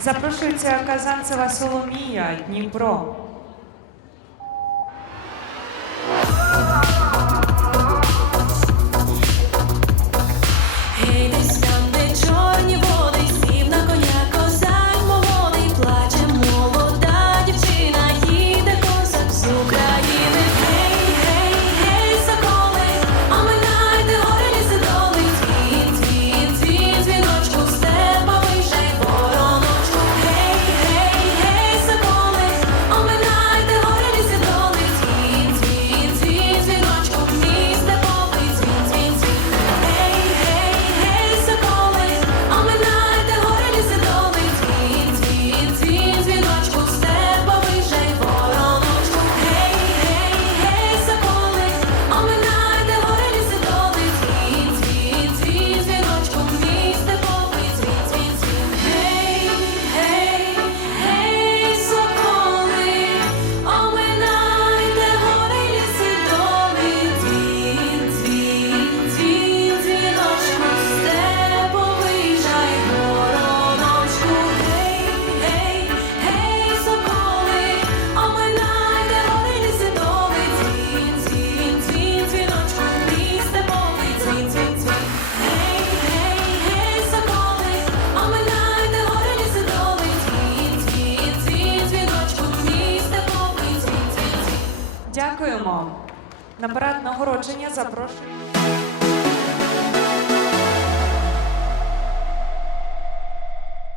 Запрошується Казанцева Соломія, Дніпро. Дякуємо. На парад нагородження запрошую.